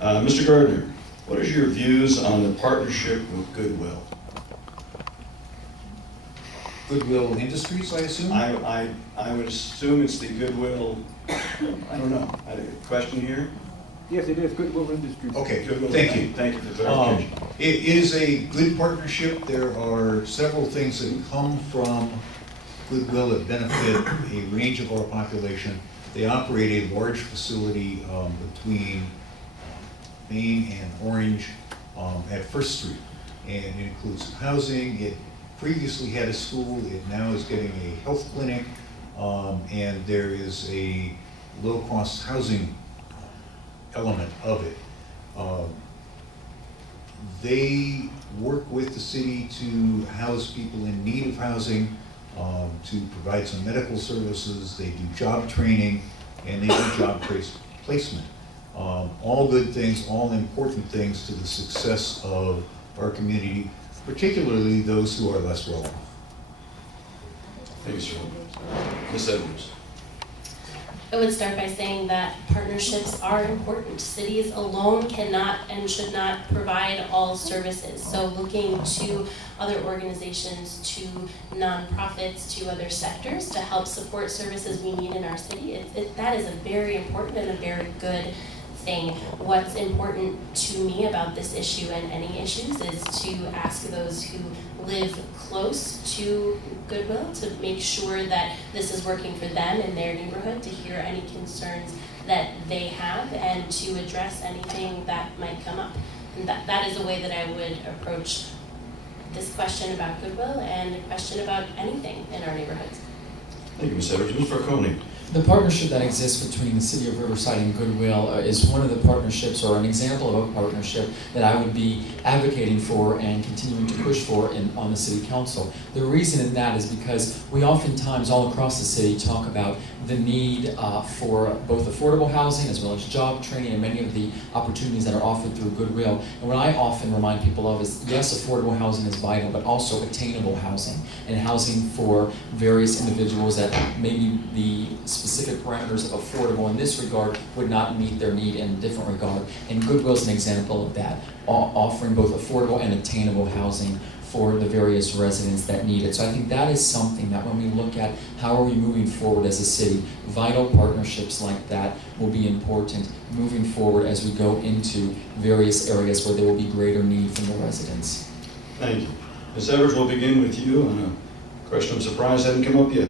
Mr. Gardner, what is your views on the partnership with Goodwill? Goodwill Industries, I assume? I would assume it's the Goodwill, I don't know. Question here? Yes, it is Goodwill Industries. Okay, Goodwill, thank you. Thank you for the clarification. It is a good partnership. There are several things that come from Goodwill that benefit a range of our population. They operate a large facility between Main and Orange at First Street. And it includes housing. It previously had a school. It now is getting a health clinic. And there is a low-cost housing element of it. They work with the city to house people in need of housing, to provide some medical services. They do job training, and they do job placement. All good things, all important things to the success of our community, particularly those who are less well off. Thank you, sir. Ms. Edwards. I would start by saying that partnerships are important. Cities alone cannot and should not provide all services. So looking to other organizations, to nonprofits, to other sectors to help support services we need in our city, that is a very important and a very good thing. What's important to me about this issue and any issues is to ask those who live close to Goodwill to make sure that this is working for them in their neighborhood, to hear any concerns that they have and to address anything that might come up. And that is a way that I would approach this question about Goodwill and a question about anything in our neighborhoods. Thank you, Ms. Edwards. Ms. Farcone. The partnership that exists between the City of Riverside and Goodwill is one of the partnerships, or an example of a partnership, that I would be advocating for and continuing to push for on the City Council. The reason in that is because we oftentimes all across the city talk about the need for both affordable housing as well as job training and many of the opportunities that are offered through Goodwill. And what I often remind people of is, yes, affordable housing is vital, but also attainable housing, and housing for various individuals that maybe the specific parameters of affordable in this regard would not meet their need in a different regard. And Goodwill is an example of that, offering both affordable and attainable housing for the various residents that need it. So I think that is something that when we look at how are we moving forward as a city, vital partnerships like that will be important moving forward as we go into various areas where there will be greater need from the residents. Thank you. Ms. Edwards, we'll begin with you on a question I'm surprised hadn't come up yet.